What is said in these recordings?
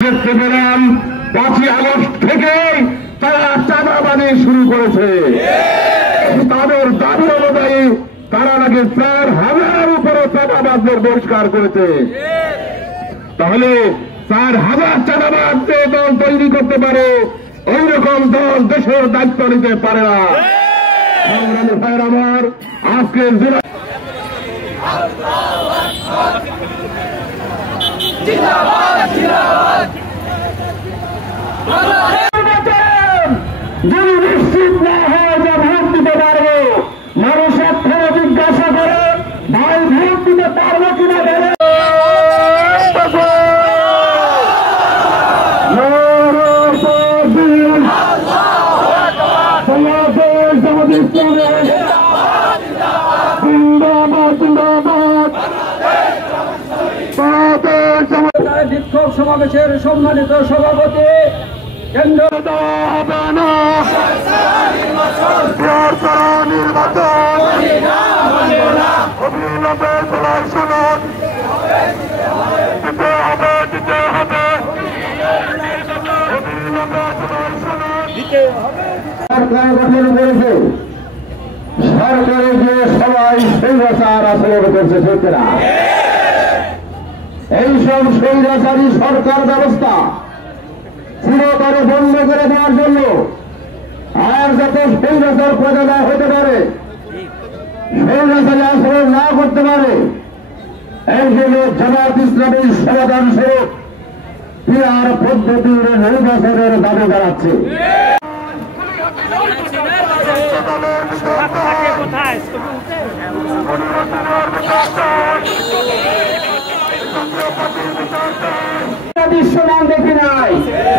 দেখতে পেলাম 5ই আগস্ট থেকে তারা চাঁদাবাজি শুরু করেছে। তাদের দাবি অনুযায়ী তারা নাকি 4,000 উপরে চাঁদাবাজদের বহিষ্কার করেছে। তাহলে 4,000 চাঁদাবাজদের দল তৈরি করতে পারে, ওইরকম দল দেশের দায়িত্ব নিতে পারে না। সংগ্রামী ভাইয়ের আমার, আজকের জেলা যদি নিশ্চিত না হয় যে ভোট দিতে পারবো, মানুষের থেকে জিজ্ঞাসা করে ভাই ভোট দিতে পারবো কিনা বলে বিক্ষোভ সমাবেশের সম্মানিত সভাপতি কেন্দ্র হবে না নির্বাচন অবিলম্বে চলার সনদ দিতে হবে অবিলম্বে চলার সনদ দিতে হবে। সরকার গঠন করেছে, সরকারের যে সবাই স্বৈরাচার আচরণ করছে সত্যিরা, এইসব স্বৈরাচারী সরকার ব্যবস্থা চিরতরে বন্ধ করে দেওয়ার জন্য আর যাতে স্বৈরাচার প্রজারা হতে পারে, স্বৈরাচারী আচরণ না করতে পারে, এই জন্য জামাত ইসলামীর সমাধান স্বরূপ পিআর পদ্ধতির নির্বাচনের দাবি জানাচ্ছে। দৃশ্যমান দেখি নাই,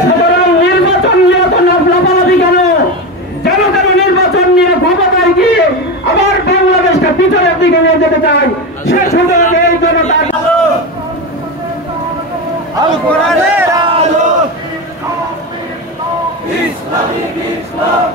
সুতরাং নির্বাচন নিয়ে তো লাফালাফি কেন? যেন কেন নির্বাচন নিয়ে ক্ষমতায় গিয়ে আবার বাংলাদেশটা পিছনের দিকে নিয়ে যেতে চাই, সে সুতরাং এই জনতা ইসলামিক ইসলাম